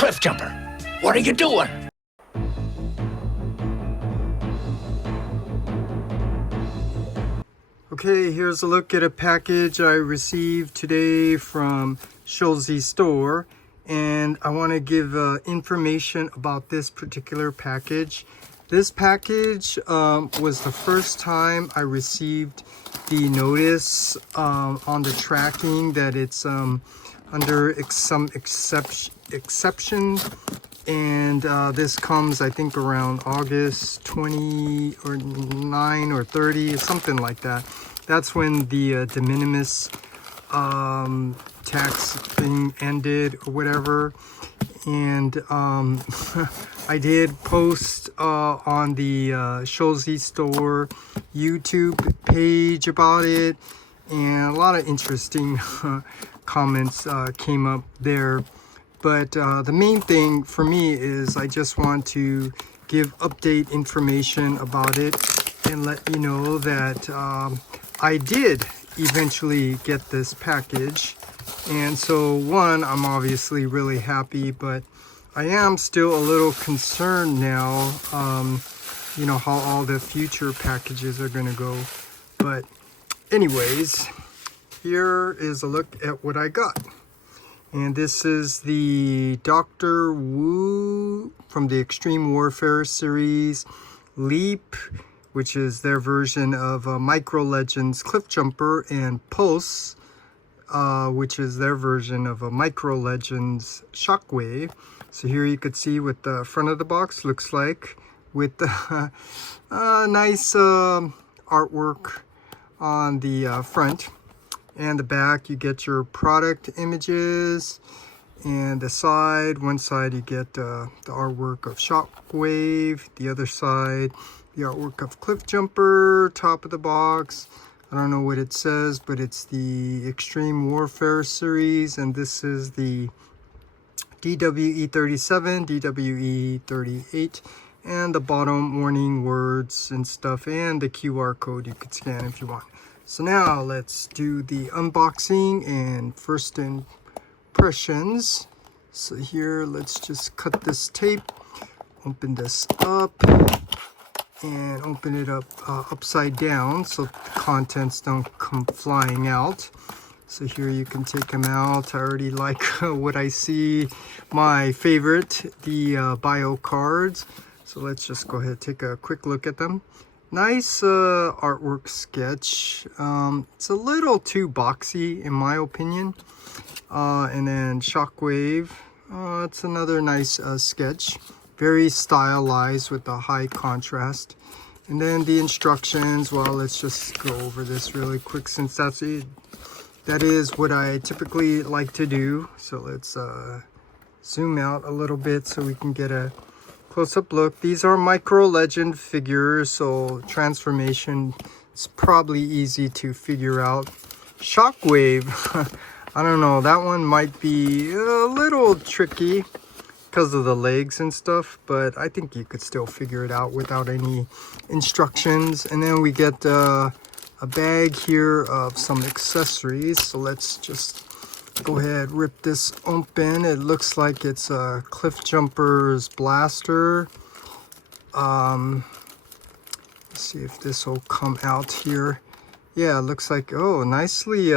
Cliffjumper, what are you doing? Okay, here's a look at a package I received today from Schulze store, and I want to give information about this particular package. This package was the first time I received the notice on the tracking that it's under some exception, and this comes, I think, around August 20 or 9 or 30, something like that. That's when the de minimis tax thing ended or whatever. And I did post on the Schulze store YouTube page about it, and a lot of interesting comments came up there. But the main thing for me is I just want to give update information about it and let you know that I did eventually get this package. And so one, I'm obviously really happy, but I am still a little concerned now, you know, how all the future packages are going to go. But anyways, here is a look at what I got. And this is the Dr.Wu from the Extreme Warfare series, Leap, which is their version of Micro Legends Cliffjumper, and Pulse, which is their version of a Micro Legends Shockwave. So here you could see what the front of the box looks like, with the nice artwork on the front. And the back, you get your product images, and the side, one side you get the artwork of Shockwave, the other side the artwork of Cliffjumper. Top of the box, I don't know what it says, but it's the Extreme Warfare series, and this is the DW-E37, DW-E38, and the bottom warning words and stuff, and the QR code you could scan if you want. So now let's do the unboxing and first impressions. So here, let's just cut this tape, open this up, and open it up upside down so the contents don't come flying out. So here you can take them out. I already like what I see. My favorite, the bio cards. So let's just go ahead and take a quick look at them. Nice artwork sketch. It's a little too boxy in my opinion. And then Shockwave. It's another nice sketch. Very stylized with the high contrast. And then the instructions. Well, let's just go over this really quick since that's it. That is what I typically like to do. So let's zoom out a little bit so we can get a close-up look. These are Micro Legend figures, so transformation is probably easy to figure out. Shockwave, I don't know, that one might be a little tricky because of the legs and stuff, but I think you could still figure it out without any instructions. And then we get a bag here of some accessories. So let's just go ahead, rip this open. It looks like it's a Cliffjumper's blaster. Let's see if this will come out here. Yeah, it looks like, oh, nicely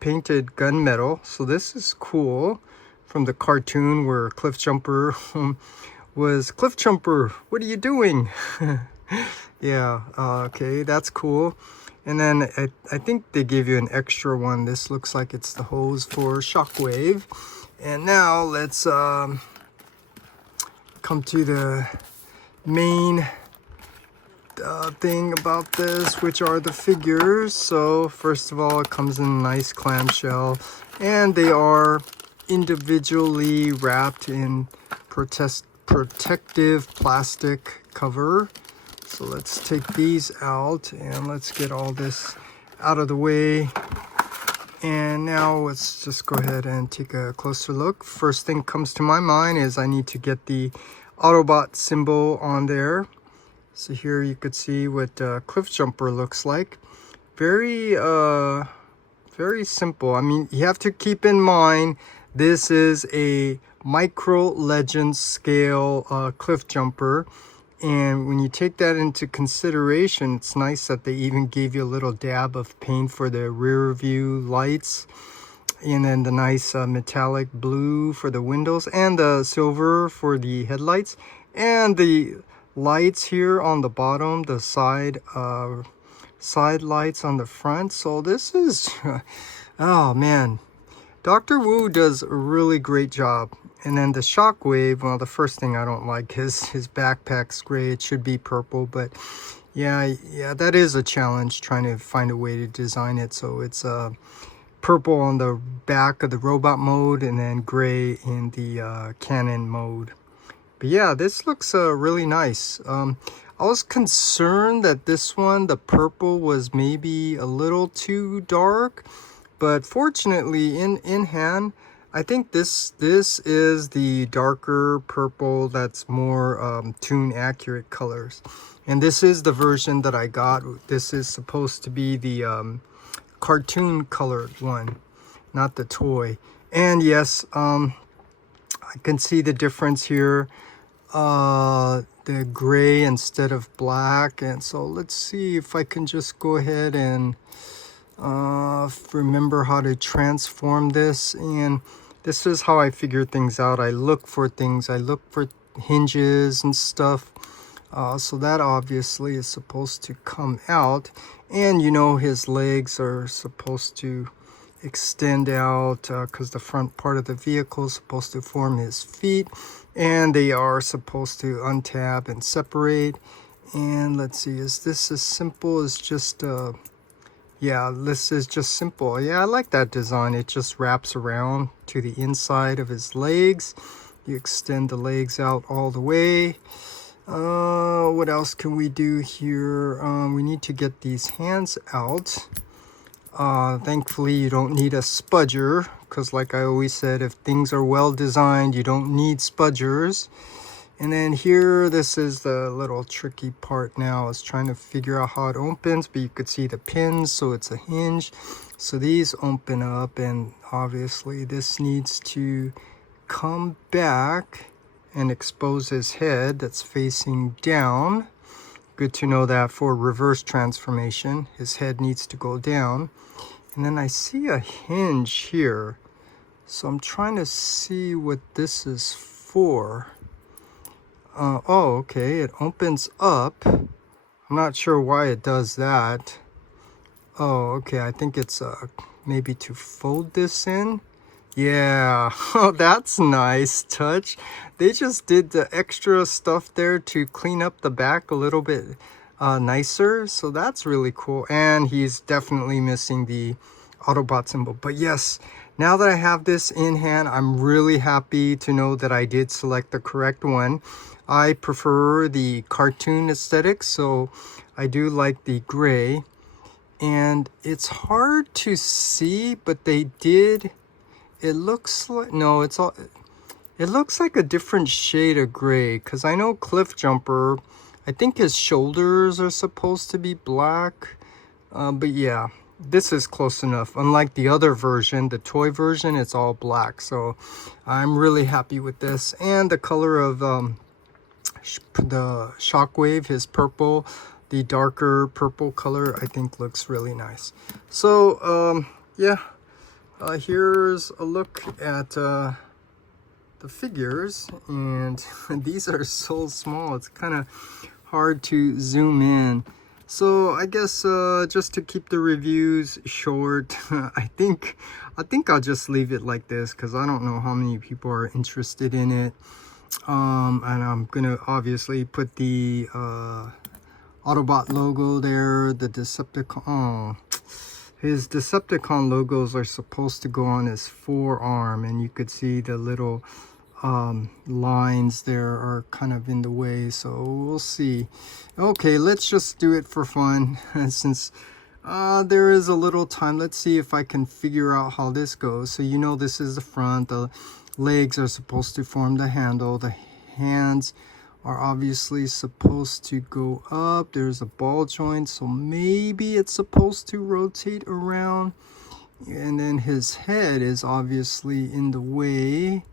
painted gunmetal. So this is cool. From the cartoon where Cliffjumper was, Cliffjumper, what are you doing? Yeah, okay, that's cool. And then I think they gave you an extra one. This looks like it's the hose for Shockwave. And now let's come to the main thing about this, which are the figures. So first of all, it comes in a nice clamshell, and they are individually wrapped in protective plastic cover. So let's take these out and let's get all this out of the way. And now let's just go ahead and take a closer look. First thing comes to my mind is I need to get the Autobot symbol on there. So here you could see what Cliffjumper looks like. Very simple. I mean, you have to keep in mind This is a micro legend scale Cliffjumper. And when you take that into consideration, it's nice that they even gave you a little dab of paint for the rear view lights. And then the nice metallic blue for the windows, and the silver for the headlights, and the lights here on the bottom, the side lights on the front. So this is oh man, Dr. Wu does a really great job. And then the Shockwave, well, the first thing I don't like is his backpack's gray. It should be purple, but yeah, that is a challenge, trying to find a way to design it so it's purple on the back of the robot mode and then gray in the Canon mode. But yeah, this looks really nice. I was concerned that this one, the purple, was maybe a little too dark, but fortunately in hand, I think this is the darker purple that's more tune accurate colors. And this is the version that I got. This is supposed to be the cartoon colored one, not the toy. And yes, I can see the difference here, the gray instead of black. And so let's see if I can just go ahead and remember how to transform this. And this is how I figure things out. I look for things, I look for hinges and stuff. So that obviously is supposed to come out. And you know, his legs are supposed to extend out because the front part of the vehicle is supposed to form his feet. And they are supposed to untab and separate. And let's see, is this as simple as just... yeah, this is just simple. Yeah, I like that design. It just wraps around to the inside of his legs. You extend the legs out all the way. What else can we do here? We need to get these hands out. Thankfully, you don't need a spudger, because like I always said, if things are well designed, you don't need spudgers. And then here, this is the little tricky part now. I was trying to figure out how it opens, but you could see the pins, so it's a hinge. So these open up, and obviously this needs to come back and expose his head that's facing down. Good to know that for reverse transformation, his head needs to go down. And then I see a hinge here. So I'm trying to see what this is for. Oh, okay, it opens up. I'm not sure why it does that. Oh, okay, I think it's maybe to fold this in. Yeah, oh, that's nice touch. They just did the extra stuff there to clean up the back a little bit nicer. So that's really cool. And he's definitely missing the Autobot symbol. But yes, now that I have this in hand, I'm really happy to know that I did select the correct one. I prefer the cartoon aesthetic, so I do like the gray. And it's hard to see, but they did... It looks like... No, it's all... It looks like a different shade of gray, because I know Cliffjumper, I think his shoulders are supposed to be black. But yeah, this is close enough. Unlike the other version, the toy version, it's all black. So I'm really happy with this. And the color of the Shockwave, his purple, the darker purple color, I think looks really nice. So yeah, here's a look at the figures, and these are so small, it's kind of hard to zoom in. So I guess just to keep the reviews short, I think I'll just leave it like this, because I don't know how many people are interested in it. And I'm gonna obviously put the Autobot logo there, the Decepticon. His Decepticon logos are supposed to go on his forearm, and you could see the little lines there are kind of in the way, so we'll see. Okay, let's just do it for fun since there is a little time. Let's see if I can figure out how this goes. So you know, this is the front, the legs are supposed to form the handle, the hands are obviously supposed to go up, there's a ball joint, so maybe it's supposed to rotate around. and then his head is obviously in the way.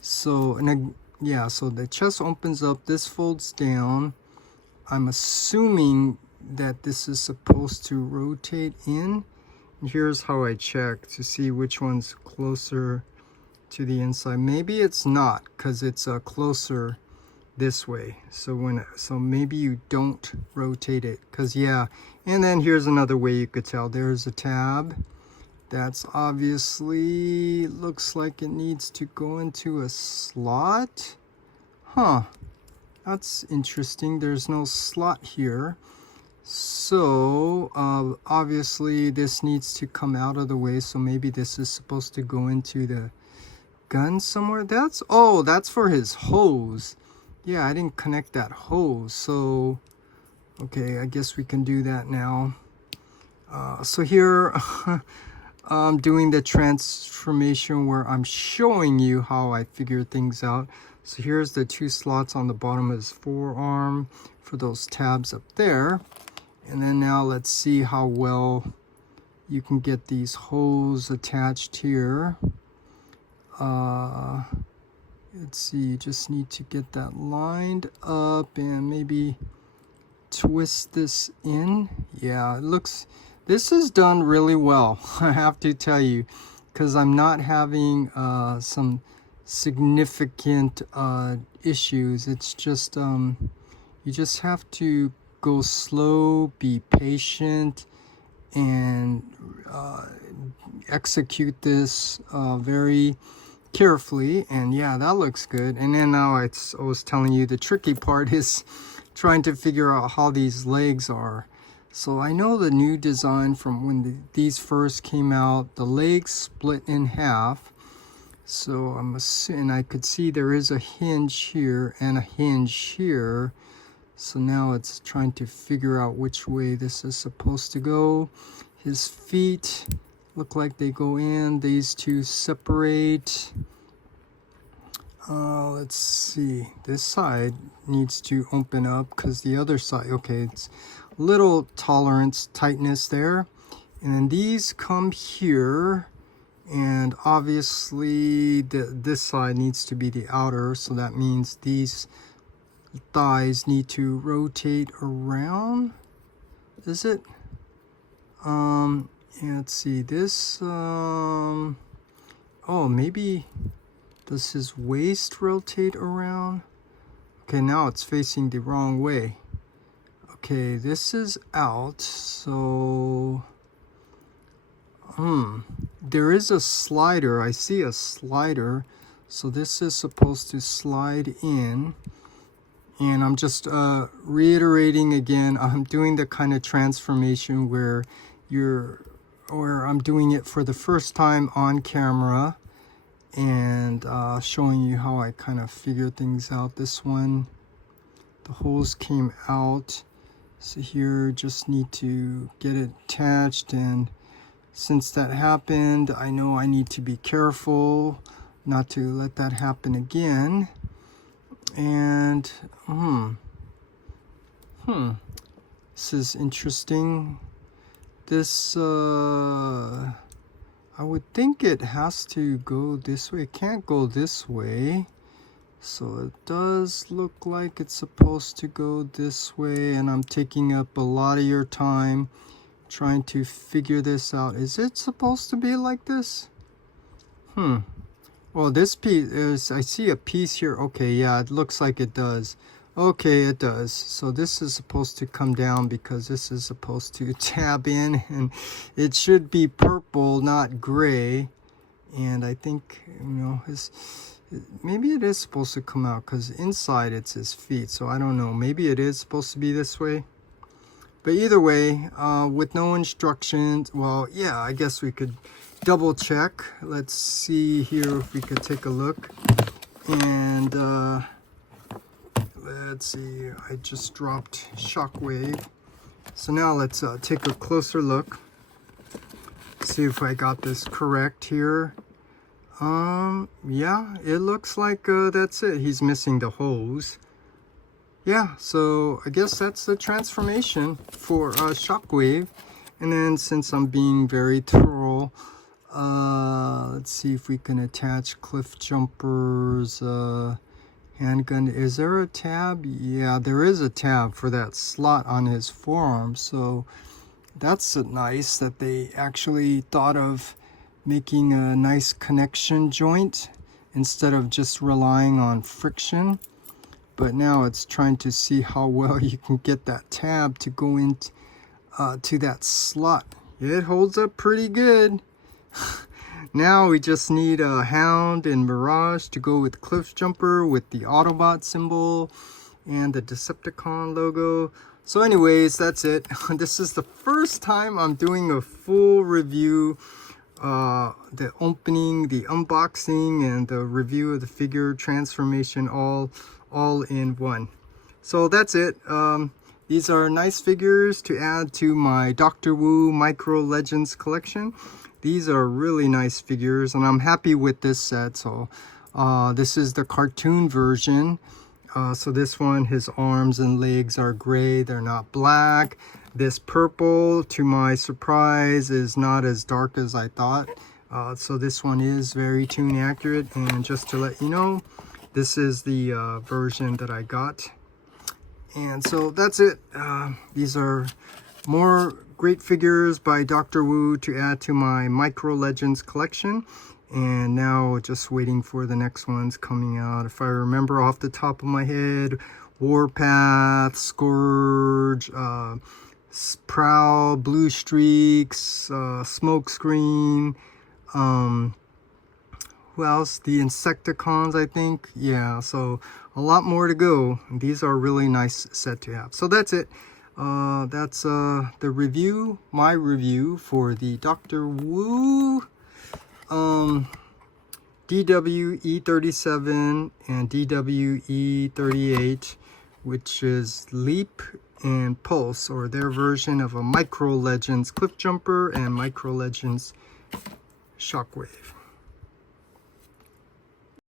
So, yeah, so the chest opens up, this folds down. I'm assuming that this is supposed to rotate in. And here's how I check to see which one's closer to the inside. Maybe it's not, because it's closer this way. So maybe you don't rotate it, because yeah. And then here's another way you could tell. There's a tab. That's obviously looks like it needs to go into a slot. Huh. That's interesting. There's no slot here. So obviously this needs to come out of the way. So maybe this is supposed to go into the gun somewhere. That's for his hose. Yeah, I didn't connect that hose. So okay, I guess we can do that now. So here I'm doing the transformation where I'm showing you how I figure things out. So here's the two slots on the bottom of his forearm for those tabs up there. And then now let's see how well you can get these hoses attached here. Let's see, you just need to get that lined up and maybe twist this in. Yeah, it looks, this is done really well, I have to tell you, because I'm not having some significant issues. It's just you just have to go slow, be patient, and execute this very carefully. And yeah, that looks good. And then now I was telling you the tricky part is trying to figure out how these legs are. So I know the new design from when these first came out, the legs split in half. So I'm assuming I could see there is a hinge here and a hinge here. So now it's trying to figure out which way this is supposed to go. His feet look like they go in. These two separate. Let's see. This side needs to open up because the other side, okay, it's a little tolerance, tightness there. And then these come here. And obviously this side needs to be the outer. So that means these thighs need to rotate around. Is it? Yeah, let's see this. Oh, maybe does his waist rotate around? Okay, now it's facing the wrong way. Okay, this is out. So there is a slider. I see a slider. So this is supposed to slide in. And I'm just reiterating again, I'm doing the kind of transformation where I'm doing it for the first time on camera and showing you how I kind of figure things out. This one, the hose came out. So here, just need to get it attached. And since that happened, I know I need to be careful not to let that happen again. And this is interesting. This I would think it has to go this way. It can't go this way. So it does look like it's supposed to go this way, and I'm taking up a lot of your time trying to figure this out. Is it supposed to be like this? Well, this piece is, I see a piece here. Okay, yeah, it looks like it does. Okay, it does. So this is supposed to come down because this is supposed to tab in, and it should be purple, not gray. And I think, you know, maybe it is supposed to come out because inside it's his feet. So I don't know. Maybe it is supposed to be this way. But either way, with no instructions, well, yeah, I guess we could double check. Let's see here if we could take a look. And let's see, I just dropped Shockwave. So now let's take a closer look. See if I got this correct here. Yeah, it looks like that's it. He's missing the hose. Yeah, so I guess that's the transformation for Shockwave. And then since I'm being very thorough, Let's see if we can attach Cliffjumper's handgun. Is there a tab? Yeah, there is a tab for that slot on his forearm. So that's nice that they actually thought of making a nice connection joint instead of just relying on friction. But now it's trying to see how well you can get that tab to go into to that slot. It holds up pretty good. Now we just need a Hound and Mirage to go with Cliffjumper with the Autobot symbol and the Decepticon logo. So anyways, that's it. This is the first time I'm doing a full review, the opening, the unboxing, and the review of the figure transformation all in one. So that's it. These are nice figures to add to my Dr.Wu Micro Legends collection. These are really nice figures, and I'm happy with this set. So this is the cartoon version. So this one, his arms and legs are gray, they're not black. This purple, to my surprise, is not as dark as I thought. So this one is very tune accurate. And just to let you know, this is the version that I got. And so that's it. These are more great figures by Dr. Wu to add to my Micro Legends collection. And now just waiting for the next ones coming out. If I remember off the top of my head, Warpath, Scourge, Prowl, Blue Streaks, Smokescreen, who else? The Insecticons, I think. Yeah, so a lot more to go. These are really nice set to have. So that's it. That's the review, my review for the Dr.Wu DW-E37 and DW-E38, which is Leap and Pulse, or their version of a Micro Legends Cliffjumper and Micro Legends Shockwave.